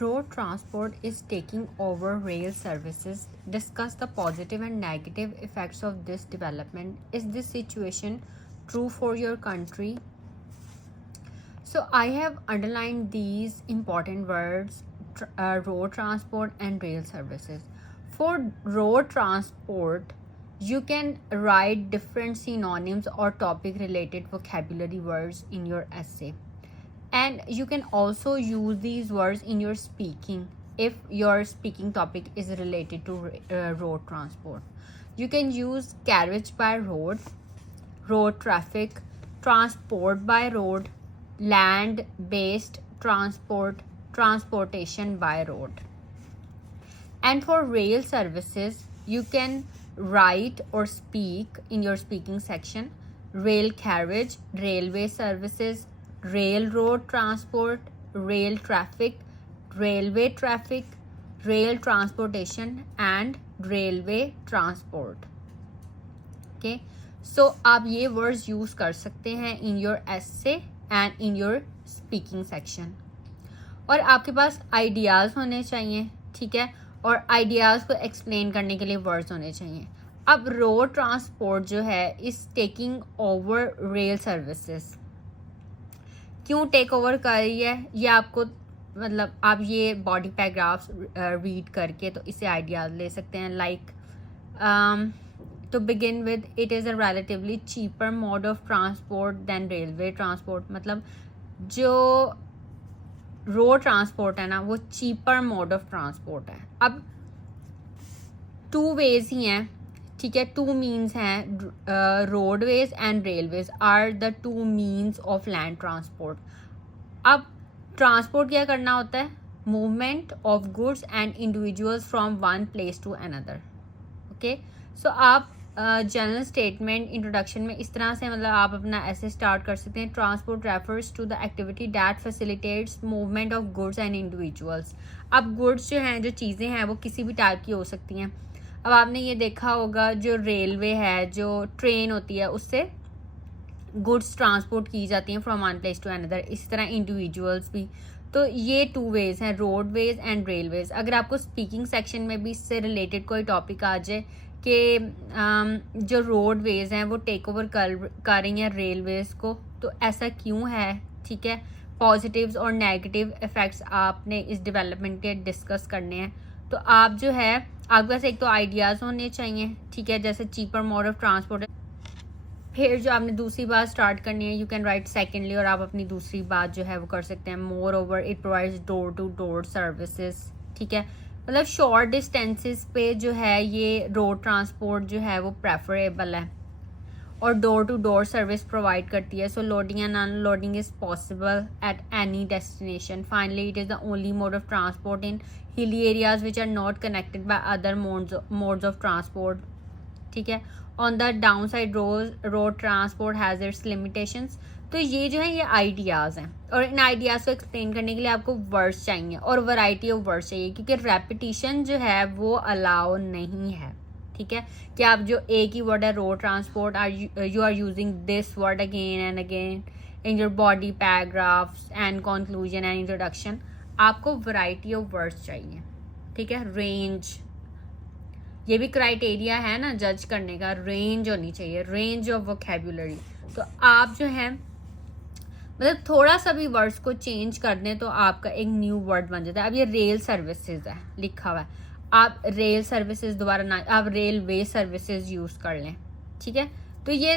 Road transport is taking over rail services. Discuss the positive and negative effects of this development. Is this situation true for your country? So I have underlined these important words: road transport and rail services. For road transport, you can write different synonyms or topic related vocabulary words in your essay, and you can also use these words in your speaking if your speaking topic is related to road transport. You can use carriage by road, road traffic, transport by road, land based transport, transportation by road. And for rail services, you can write or speak in your speaking section: rail carriage, railway services, railroad transport, rail traffic, railway traffic, rail transportation, and railway transport. Okay, so आप ये words use कर सकते हैं in your essay and in your speaking section. और आपके पास ideas होने चाहिए, ठीक है, और ideas को explain करने के लिए words होने चाहिए. अब road transport जो है is taking over rail services. क्यों टेक ओवर कर रही है ये आपको, मतलब आप ये बॉडी पैराग्राफ्स रीड करके तो इसे आइडियाज ले सकते हैं. Like to begin with, it is a relatively cheaper mode of transport than railway transport. मतलब जो रोड ट्रांसपोर्ट है ना वो चीपर मोड ऑफ ट्रांसपोर्ट है. अब टू वेज ही हैं, ठीक है, टू मीन्स हैं. Roadways and railways are the two means of land transport. अब ट्रांसपोर्ट क्या करना होता है? Movement of goods and individuals from one place to another. Okay, so आप जनरल स्टेटमेंट इंट्रोडक्शन में इस तरह से, मतलब आप अपना ऐसे स्टार्ट कर सकते हैं: transport refers to the activity that facilitates movement of goods and individuals. अब गुड्स जो हैं, जो चीज़ें हैं, वो किसी भी टाइप की हो सकती हैं. अब आपने ये देखा होगा जो रेलवे है, जो ट्रेन होती है, उससे गुड्स ट्रांसपोर्ट की जाती हैं from one place to another. इसी तरह इंडिविजुअल्स भी. तो ये टू वेज हैं, रोडवेज एंड रेलवेज. अगर आपको स्पीकिंग सेक्शन में भी इससे रिलेटेड कोई टॉपिक आ जाए कि जो रोडवेज हैं वो टेक ओवर कर रही हैं रेलवेज को, तो ऐसा क्यों है, ठीक है, पॉजिटिव्स और नेगेटिव इफ़ेक्ट्स आपने इस डेवलपमेंट के डिस्कस करने हैं. तो आप जो है, आपके पास एक तो आइडियाज़ होने चाहिए, ठीक है, जैसे चीपर मोड ऑफ ट्रांसपोर्ट. फिर जो आपने दूसरी बात स्टार्ट करनी है, यू कैन राइट सेकेंडली, और आप अपनी दूसरी बात जो है वो कर सकते हैं: moreover it provides door to door services. ठीक है, मतलब शॉर्ट डिस्टेंसेस पे जो है ये रोड ट्रांसपोर्ट जो है वो प्रेफरेबल है और door to door service provide करती है. So loading and unloading is possible at any destination. Finally it is the only mode of transport in hilly areas which are not connected by other modes of transport. ठीक है, on the down side road transport has its limitations. तो ये जो है ये ideas हैं, और इन ideas को एक्सप्लेन करने के लिए आपको वर्ड्स चाहिए और वैरायटी ऑफ वर्ड्स चाहिए, क्योंकि रेपिटिशन जो है वो अलाउ नहीं है. ठीक है, कि आप जो एक ही वर्ड है road transport, you are using this word again and again in your body paragraphs and conclusion and introduction. आपको वैरायटी ऑफ वर्ड्स चाहिए. ठीक है, रेंज, ये भी क्राइटेरिया है ना जज करने का, रेंज होनी चाहिए, रेंज ऑफ वोकैबुलरी. तो आप जो है मतलब थोड़ा सा भी वर्ड्स को चेंज कर दें तो आपका एक न्यू वर्ड बन जाता है. अब ये रेल सर्विसेज है लिखा हुआ है, आप रेल सर्विसेज दोबारा ना, आप रेलवे सर्विसेज यूज़ कर लें. ठीक है, तो ये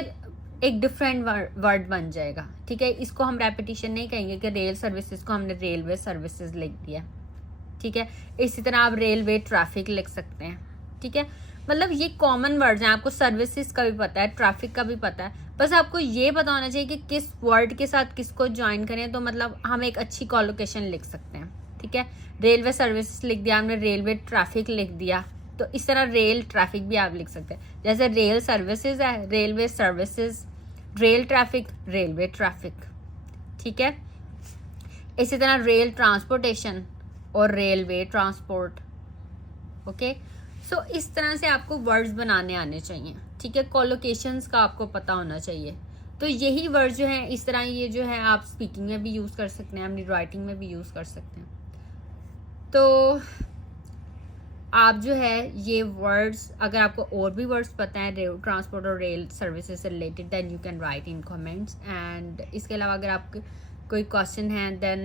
एक डिफरेंट वर्ड बन जाएगा. ठीक है, इसको हम रेपिटिशन नहीं कहेंगे कि रेल सर्विसेज को हमने रेलवे सर्विसेज लिख दिया. ठीक है, इसी तरह आप रेलवे ट्रैफिक लिख सकते हैं. ठीक है, मतलब ये कॉमन वर्ड्स हैं, आपको सर्विसेज का भी पता है, ट्रैफिक का भी पता है, बस आपको ये पता होना चाहिए कि किस वर्ड के साथ किसको ज्वाइन करें. तो मतलब हम एक अच्छी कॉलोकेशन लिख सकते हैं. ठीक है, रेलवे सर्विसेज लिख दिया हमने, रेलवे ट्रैफिक लिख दिया, तो इस तरह रेल ट्रैफिक भी आप लिख सकते हैं. जैसे रेल सर्विसेज है, railway services, rail traffic, railway traffic. ठीक है, इसी तरह रेल ट्रांसपोर्टेशन और रेलवे ट्रांसपोर्ट. ओके, सो इस तरह से आपको वर्ड्स बनाने आने चाहिए. ठीक है, कोलोकेशंस का आपको पता होना चाहिए. तो यही वर्ड्स जो हैं इस तरह ये जो है आप स्पीकिंग में भी यूज़ कर सकते हैं, अपनी राइटिंग में भी यूज़ कर सकते हैं. तो आप जो है ये वर्ड्स, अगर आपको और भी वर्ड्स पता है रेल ट्रांसपोर्ट और रेल सर्विसेज से related, then you can write in comments. And इसके अलावा अगर आपके कोई क्वेश्चन है then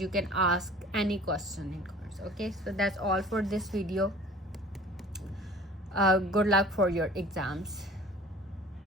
you can ask any question in comments. Okay, so that's all for this video. Good luck for your exams.